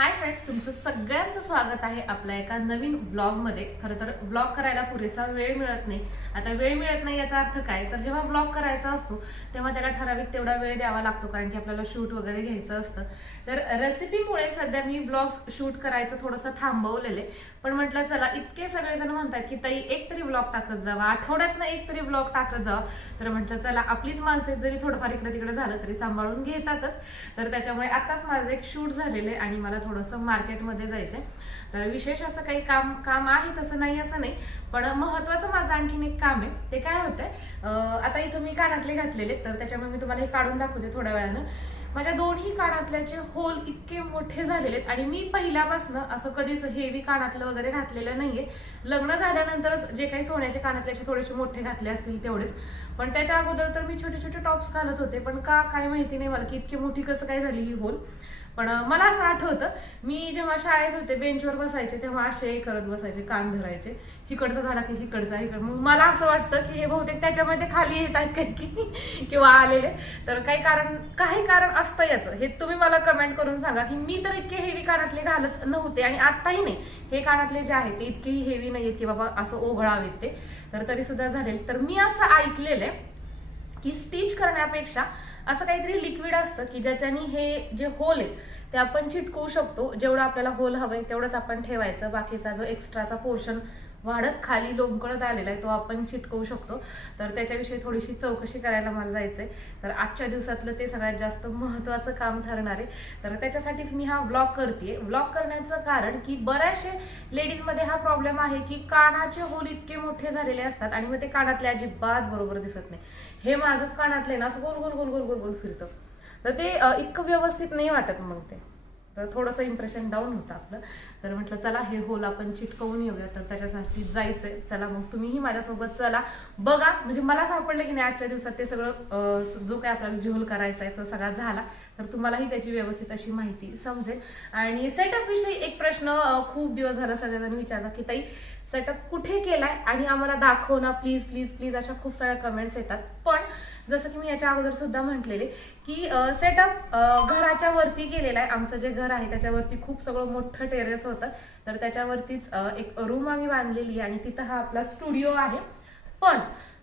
Hi friends तुमचं सगळ्यांचं स्वागत आहे आपल्या एका नवीन ब्लॉगमध्ये खरं तर ब्लॉग करायला पुरेसा वेळ मिळत नाही. आता वेळ मिळत नाही याचा अर्थ काय? तर जेव्हा ब्लॉग करायचा असतो तेव्हा त्याला ठराविक तेवढा वेळ द्यावा लागतो कारण की आपल्याला शूट वगैरे घ्यायचं असतं. तर रेसिपीमुळे सध्या मी ब्लॉग शूट करायचं थोडंसं थांबवलेले पण म्हटलं चला इतके सगळेजण म्हणतात की ताई एक तरी ब्लॉग टाकत जावा. आठवड्यातनं एक तरी ब्लॉग टाकत जावा तर म्हटलं चला आपलीच माणसं जरी थोडंफार इकडे तिकडे झालं तरी सांभाळून घेतातच. तर त्याच्यामुळे आताच माझं एक शूट झालेलं आहे आणि मला थोडंसं मार्केटमध्ये जायचंय. तर विशेष असं काही काम काम आहे तसं नाही असं नाही. पण महत्वाचं माझं आणखीन एक काम आहे. ते काय होतंय आता इथं मी कानातले घातलेले तर त्याच्यामुळे मी तुम्हाला हे काढून दाखवते थोड्या वेळानं. माझ्या दोन्ही कानातल्याचे होल इतके मोठे झालेले आहेत आणि मी पहिल्यापासून असं कधीच हेवी कानातलं वगैरे घातलेलं नाहीये. लग्न झाल्यानंतरच जे काही सोन्याचे कानातल्याचे थोडेसे मोठे घातले असतील तेवढेच. पण त्याच्या अगोदर तर मी छोटे छोटे टॉप्स घालत होते. पण का काय माहिती नाही मला की इतकी मोठी कसं काय झाली ही होल. पण मला असं आठवतं मी जेव्हा शाळेत होते बेंचवर बसायचे तेव्हा असे करत बसायचे कान धरायचे हिकडचा झाला की हिकडचा हिकड. मग मला असं वाटतं की हे बहुतेक त्याच्यामध्ये खाली येत आहेत काही की किंवा आलेले. तर काही कारण काही कारण असतं याचं. हे तुम्ही मला कमेंट करून सांगा की मी तर इतके हेवी कानातले घालत नव्हते आणि आत्ताही नाही. हे कानातले जे आहेत ते इतकेही हेवी नाहीयेत की बाबा असं ओघळावेत ते. तर तरी सुद्धा झालेले. तर मी असं ऐकलेलं आहे की स्टिच करण्यापेक्षा असं काहीतरी लिक्विड असतं की ज्याच्याने हे जे होल आहेत ते आपण चिटकवू शकतो. जेवढं आपल्याला होल हवंय तेवढंच आपण ठेवायचं. बाकीचा जो एक्स्ट्राचा पोर्शन वाढत खाली लोंबकळत आलेला आहे तो आपण चिटकवू शकतो. तर त्याच्याविषयी थोडीशी चौकशी करायला मला जायचंय. तर आजच्या दिवसातलं ते सगळ्यात जास्त महत्त्वाचं काम ठरणार आहे. तर त्याच्यासाठीच मी हा व्लॉग करते व्लॉग करण्याचं कारण की बऱ्याचशे लेडीजमध्ये हा प्रॉब्लेम आहे की कानाचे होल इतके मोठे झालेले असतात आणि मग ते कानातले अजिबात बरोबर दिसत नाही. हे माझंच कानातले ना असं गोल गोल गोल गोल गोल गोल फिरतं. तर ते इतकं व्यवस्थित नाही वाटत मग ते. तर थोडंसं इम्प्रेशन डाऊन होतं आपलं. तर म्हटलं चला हे होल आपण चिटकवून येऊया. तर त्याच्यासाठी जायचंय. चला मग तुम्हीही माझ्यासोबत चला. बघा म्हणजे मला सापडलं की नाही आजच्या दिवसात ते सगळं जो काय आपल्याला झोल करायचा आहे तो सगळा झाला. तर तुम्हालाही त्याची व्यवस्थित अशी माहिती समजेल. आणि सेटअप विषयी एक प्रश्न खूप दिवस झाला सगळ्यांनी विचारला की ताई सेटअप कुठे केलाय आणि आम्हाला दाखव ना प्लीज प्लीज प्लीज अशा खूप साऱ्या कमेंट्स येतात. पण जसं की मी याच्या अगोदर सुद्धा म्हटलेले की सेटअप घराच्या वरती केलेला आहे. आमचं जे घर आहे त्याच्यावरती खूप सगळं मोठं टेरेस होतं. तर त्याच्यावरतीच एक रूम आम्ही बांधलेली आहे आणि तिथं हा आपला स्टुडिओ आहे. पण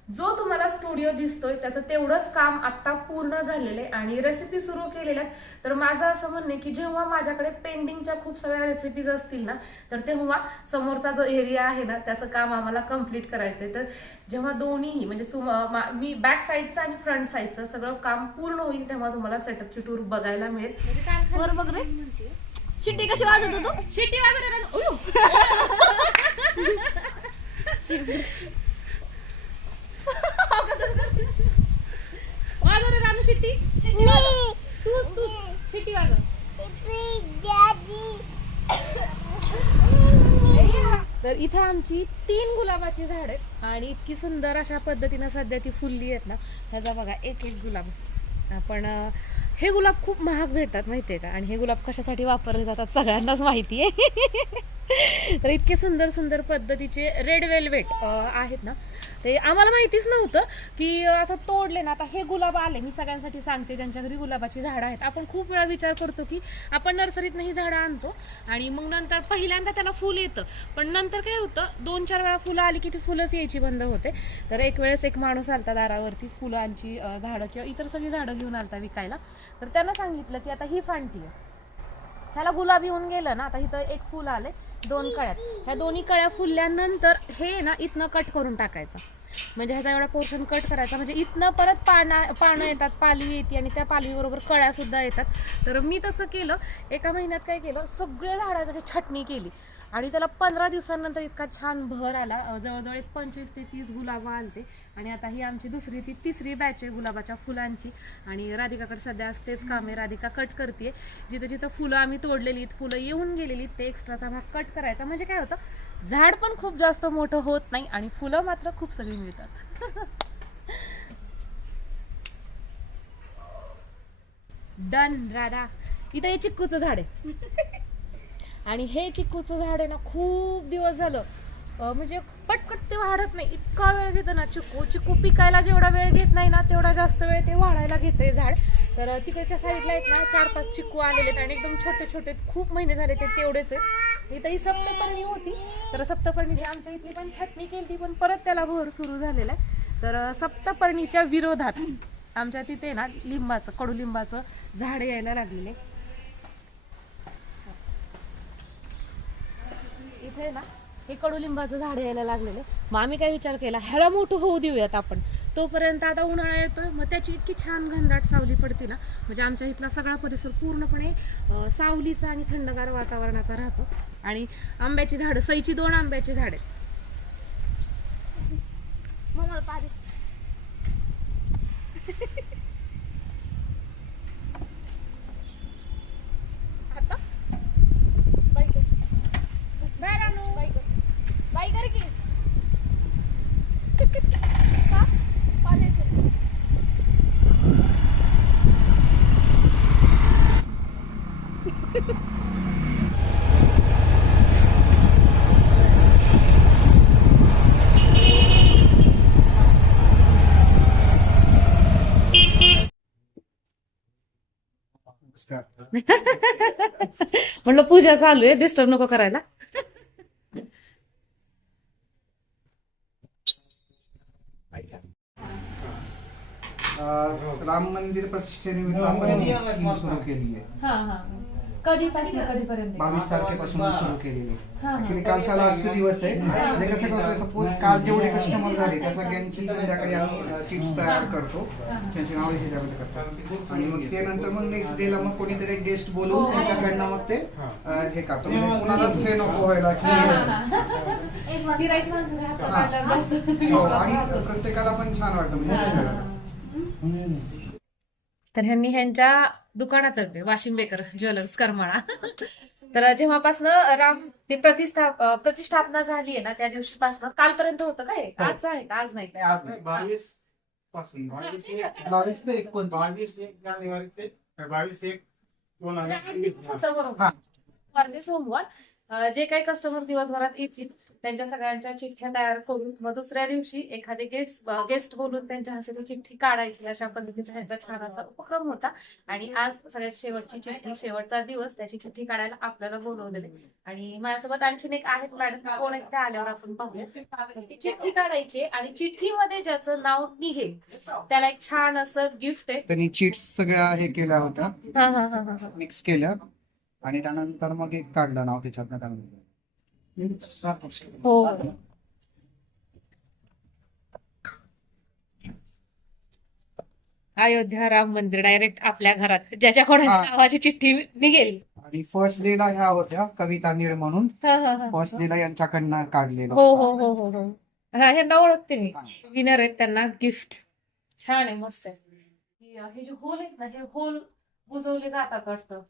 जो तुम्हाला स्टुडिओ दिसतोय त्याचं तेवढंच काम आता पूर्ण झालेलं आहे आणि रेसिपी सुरू केलेल्या आहेत. तर माझं असं म्हणणं आहे की जेव्हा माझ्याकडे पेंडिंगच्या खूप सगळ्या रेसिपीज असतील ना तर तेव्हा समोरचा जो एरिया आहे ना त्याचं काम आम्हाला कंप्लीट करायचं आहे. तर जेव्हा दोन्हीही म्हणजे सुम- मा- बॅक साईडचं आणि फ्रंट साईडचं सगळं काम पूर्ण होईल तेव्हा तुम्हाला सेटअपची टूर बघायला मिळेल. म्हणजे काय वर बघ रे. शिट्टी कशी वाजत होतो? शिट्टी वाजवली ना उयो. वाजव रे रानू शिट्टी. शिट्टी वाजव. तूच तू. शिट्टी वाजव. तर इथं आमची तीन गुलाबाची झाड आहेत आणि इतकी सुंदर अशा पद्धतीनं सध्या ती फुलली आहेत ना. ह्याचा बघा एक एक गुलाब. आपण अं, हे गुलाब खूप महाग भेटतात माहितीये का? आणि हे गुलाब कशासाठी वापरले जातात सगळ्यांनाच माहिती आहे तर इतके सुंदर सुंदर पद्धतीचे रेड वेल्वेट आहेत ना. ते आम्हाला माहितीच नव्हतं की असं तोडले ना. आता हे गुलाब आले मी सगळ्यांसाठी सांगते ज्यांच्या घरी गुलाबाची झाडं आहेत. आपण खूप वेळा विचार करतो की आपण नर्सरीतनं ही झाडं आणतो आणि मग नंतर पहिल्यांदा त्याला फुल येतं. पण नंतर काय होतं दोन चार वेळा फुलं आली की ती फुलंच यायची बंद होते. तर एक वेळेस एक माणूस आलता दारावरती फुलांची झाडं किंवा इतर सगळी झाडं घेऊन आलता विकायला. तर त्यांना सांगितलं की आता ही फांटी आहे. ह्याला गुलाब येऊन गेलं ना आता इथं एक फुल आले दोन कळ्यात. ह्या दोन्ही कळ्या फुलल्यानंतर हे ना इथनं कट करून टाकायचं. म्हणजे ह्याचा एवढा पोर्शन कट करायचा. म्हणजे इथनं परत पाना पानं येतात पालवी येते आणि त्या पालवीबरोबर कळ्यासुद्धा येतात. तर मी तसं केलं. एका महिन्यात काय केलं? सगळ्या झाडाची छटणी केली. आणि त्याला पंधरा दिवसांनंतर इतका छान भर आला. जवळजवळ एक पंचवीस ते तीस गुलाबं आलते. आणि आता ही आमची दुसरी ती तिसरी बॅच आहे गुलाबाच्या फुलांची. आणि राधिकाकडे सध्या असतेच काम आहे राधिका कट करते जिथं जिथं फुलं आम्ही तोडलेली फुलं येऊन गेलेली ते एक्स्ट्राचा भाग कट करायचा. म्हणजे काय होतं झाड पण खूप जास्त मोठं होत नाही आणि फुलं मात्र खूप सगळी मिळतात. डन राधा. इथं हे चिक्कूचं झाड आहे. आणि हे चिक्कूचं झाड आहे ना खूप दिवस झालं. म्हणजे पटकट ते वाढत नाही. इतका वेळ घेतं ना चिकू. चिकू पिकायला जेवढा वेळ घेत नाही ना तेवढा जास्त वेळ ते वाढायला घेते झाड. तर तिकडच्या साईडला आहेत ना चार पाच चिक्कू आलेले आहेत आणि एकदम छोटे छोटे खूप महिने झाले ते तेवढेच आहेत. इथं ही सप्तपर्णी होती. तर सप्तपर्णीची आमच्या इथली पण छाटणी केली पण परत त्याला भर सुरू झालेला आहे. तर सप्तपर्णीच्या विरोधात आमच्या तिथे ना लिंबाचं कडुलिंबाचं झाड यायला लागलेले इथे ना हे कडुलिंबाचं झाड यायला लागलेलं मग आम्ही काय विचार केला ह्याला मोठं होऊ देऊयात आपण. तोपर्यंत आता उन्हाळा येतोय मग त्याची इतकी छान घनदाट सावली पडते ना म्हणजे आमच्या इथला सगळा परिसर पूर्णपणे सावलीचा आणि थंडगार वातावरणाचा राहतो. आणि आंब्याची झाडं सईची दोन आंब्याची झाडे मग मला पाणी आता बाई कर बाहेर आणू बाई कर बाई कर की का पाण्याचं म्हणलं पूजा चालू आहे डिस्टर्ब नको करायला. राम मंदिर आपण स्कीम सुरू केली आहे. कधीपासून कधीपर्यंत बावीस तारखेपासून सुरू केलेली हा, हा. ऍक्च्युली कालचा लास्ट दिवस आहे म्हणजे कसं करतो सपोज काल जेवढे कस्टमर झाले त्या सगळ्यांची संध्याकाळी आम्ही चिप्स तयार करतो त्यांची नावे ह्याच्यामध्ये करतो आणि मग ते नंतर मग नेक्स्ट डेला मग कोणीतरी गेस्ट हो, बोलवून हो. त्यांच्याकडनं मग ते अं, हे करतो म्हणजे कुणालाच हे नको व्हायला हा, हा, की हा. गिऱ्हाईक माणसाच्या हातात हा. पडल्यावर जास्त हो, विश्वास आणि राहतो. प्रत्येकाला पण छान वाटतं हा, म्हणजे हा. तर ह्यांनी ह्यांच्या दुकानातर्फे वाशिम बेकर ज्वेलर्स करमाळा. तर जेव्हापासनं राम ते प्रतिष्ठाप अं, प्रतिष्ठापना झाली आहे ना त्या दिवशीपासनं कालपर्यंत होतं काय हो. आज आहे का? आज नाही. बावीसपासून बावीस एक बावीस ते एकोण बावीस एक जानेवारी ते बावीस एक दोन हजार म्हणजे तेवीस होतं बरोबर. सोमवार. जे काही कस्टमर दिवसभरात येतील त्यांच्या सगळ्यांच्या चिठ्ठ्या तयार करून मग दुसऱ्या दिवशी एखादे गेस्ट गेस्ट बोलून त्यांच्या हस्ते चिठ्ठी काढायची. अशा पद्धतीचा ह्यांचा छान असा उपक्रम होता. आणि आज सगळ्यात शेवटची चिठ्ठी शेवटचा दिवस त्याची चिठ्ठी काढायला आपल्याला बोलवलेले. आणि माझ्यासोबत आणखीन एक आहेत मॅडम कोण आहेत त्या आल्यावर आपण पाहूया ती चिठ्ठी काढायची आणि चिठ्ठीमध्ये ज्याचं नाव निघेल त्याला एक छान असं गिफ्ट आहे. त्यांनी चिट्स सगळ्या हे केल्या होत्या. मिक्स केल्या. आणि त्यानंतर मग एक काढलं नाव त्याच्यातनं हो. अयोध्या राम मंदिर डायरेक्ट आपल्या घरात. ज्याच्या कोणाच्या हा. नावाची चिठ्ठी निघेल. आणि फर्स्ट डे ला ह्या होत्या कविता नीळ म्हणून. हा, हा, हा. फर्स्ट डे ला यांच्याकडनं काढलेलं हो हो हो हो हो. हा ह्यांना ओळखते मी. विनर आहेत त्यांना गिफ्ट छान आहे मस्त आहे. हे हे जे होल आहेत ना हे होल बुजवले जातात वाटतं.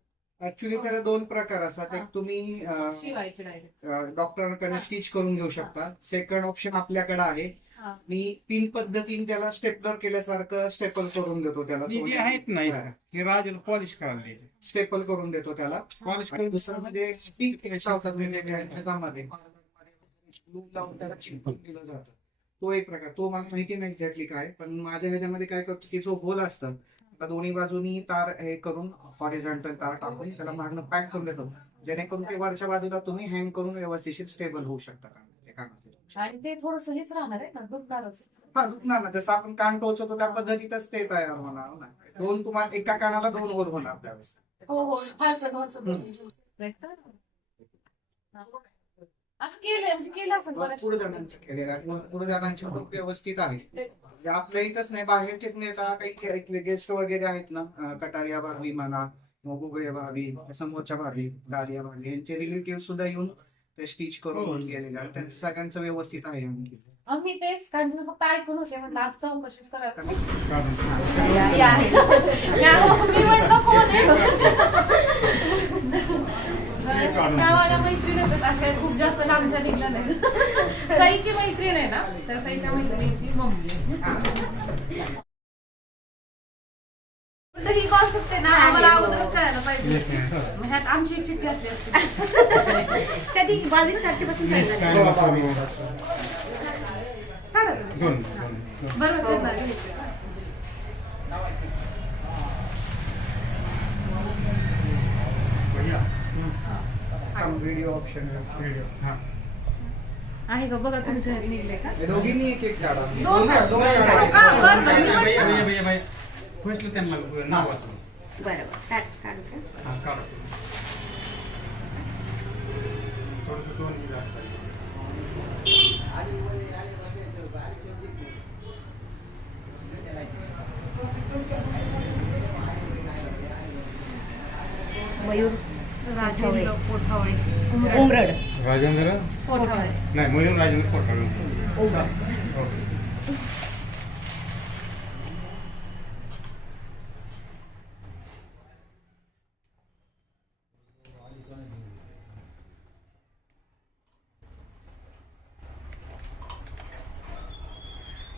ऍक्च्युली त्याला दोन प्रकार असतात. एक तुम्ही शिवायचे डायरेक्ट डॉक्टरांकडे स्टिच करून घेऊ शकता. सेकंड ऑप्शन आपल्याकडे आहे. हा. मी पिन पद्धतीने त्याला स्टेपलर केल्यासारखं स्टेपल करून देतो त्याला. ही आहेत ना इथं, ही. राजाला पॉलिश करायला द्यायची. स्टेपल करून देतो त्याला. पॉलिश आणि दुसरं म्हणजे स्टिक लावतात वेगवेगळ्या ह्याच्यामध्ये. ग्लू लावून त्याला चिपकून दिलं जातं. तो एक प्रकार. तो मला माहिती नाही एक्झॅक्टली काय पण माझ्या ह्याच्यामध्ये काय करतो की जो होल असतं आता दोन्ही बाजूनी तार हे करून हॉरिझॉन्टल तार टाकून त्याला मागणं पॅक करून देतो. जेणेकरून ते वरच्या बाजूला तुम्ही हँग करून व्यवस्थित स्टेबल होऊ शकता. कानामध्ये- कानामध्ये. आणि ते थोडस हेच राहणार आहे ना दुखणारच. हा दुखणार ना जसं आपण कान टोचवतो त्या पद्धतीतच ते तयार होणार ना. दोन तुम्हाला एका कानाला दोन होल होणार त्यावेळेस. हो हो हा. असं केलंय म्हणजे केलं असं भरपूर जणांचे केलेले आणि भरपूर जणांचे खूप व्यवस्थित आहे. म्हणजे आपल्या इथंच नाही बाहेरचेच नेता काही गेस्ट वगैरे आहेत ना अं, कटारिया भाभी म्हणा मोगुगळे भाभी समोरच्या भाभी दारिया भाभी यांचे रिलेटिव्ह सुद्धा येऊन ते स्टिच करून गेलेले आणि त्यांचं सगळ्यांचं व्यवस्थित आहे आणखी. आम्ही तेच कंटिन्यू फक्त ऐकून होते म्हटलं आज चौकशी. या- या. या, मी म्हटलं कोण आहे? गावाला मैत्रीण येतात अशा खूप जास्त लांबच्या निघल्या नाही साईची मैत्रीण आहे ना त्या साईच्या मैत्रिणीची मम्मी आहे. तर ही कॉन्सेप्ट आहे ना आम्हाला अगोदरच कळायला पाहिजे मग ह्यात आमची एक चिठ्ठी असली असती कधी बावीस तारखेपासून. काढा तुम्ही. बरोबर घ्यायचं. व्हिडिओ ऑप्शन व्हिडिओ हा. आहे का? बघा तुमच्या ह्यात निघले का? दोघींनी एक एक काढा. दोन काढा, दोन का? काढायचे. बरं, बरं, मी भैया भैया भैया भैया फर्स्ट त्यांना नाव वाचून. बरोबर काढू का हा काढा थोडस दोन मिनिट मयूर राजेंद्र कोठावळे. उमरड. राजेंद्र? कोठावळे. नाही मयूर राजेंद्र कोठाळे ओके.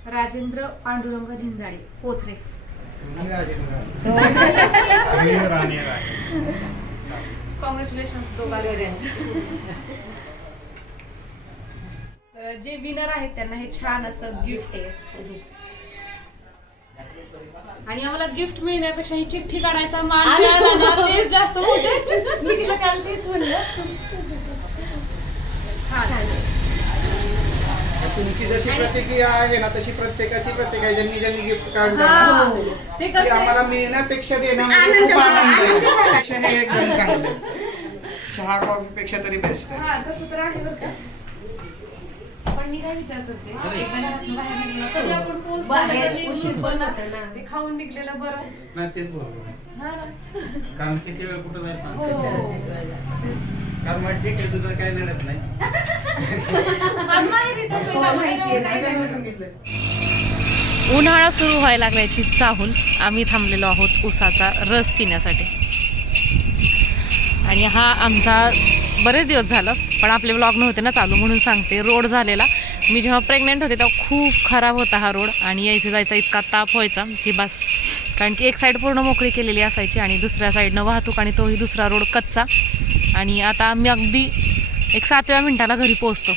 राजेंद्र पांडुरंग झिंजाळे पोथरे मयूर आणि राजेंद्र कॉंग्रॅच्युलेशन दोघांना तर जे विनर आहेत त्यांना हे छान असं गिफ्ट आहे. आणि आम्हाला गिफ्ट मिळण्यापेक्षा ही चिठ्ठी काढायचा मान मिळाला ना. तेच जास्त मोठे. मी तिला काल तेच म्हणलं. छान. तुमची जशी प्रतिक्रिया आहे ना तशी प्रत्येकाची प्रतिक्रिया ज्यांनी ज्यांनी गिफ्ट काढलं हा. ते आम्हाला मिळण्यापेक्षा देण्यामध्ये खूप आनंद आहे. हे एकदम चांगलं. चहा कॉफी पेक्षा तरी बेस्ट आहे. हा तसं तर आहे बरं का. पण मी काय विचार करते एकदा घरातून बाहेर निघलो कधी आपण पोस्ट बाहेर उशीर पण होतं ना. ते खाऊन निघलेलं बरं. नाही तेच बरोबर आहे. हा ना. कारण किती वेळ कुठं जायचं हो. सांगते. कारण मग ठीक आहे तुझं काही नडत नाही. माझं माहेरी तसं आहे ना, बाहेर सगळ्यांना सांगितलंय उन्हाळा सुरू व्हायला लागल्याची चाहून आम्ही थांबलेलो आहोत उसाचा रस पिण्यासाठी. आणि हा आमचा बरेच दिवस झालं पण आपले व्लॉग नव्हते ना चालू म्हणून सांगते. रोड झालेला. मी जेव्हा प्रेग्नेंट होते तेव्हा खूप खराब होता हा रोड आणि यायचं जायचा इतका ताप व्हायचा की बस. कारण की एक साईड पूर्ण मोकळी केलेली असायची आणि दुसऱ्या साईडनं वाहतूक आणि तोही दुसरा रोड कच्चा. आणि आता आम्ही अगदी एक सातव्या मिनटाला घरी पोहोचतो.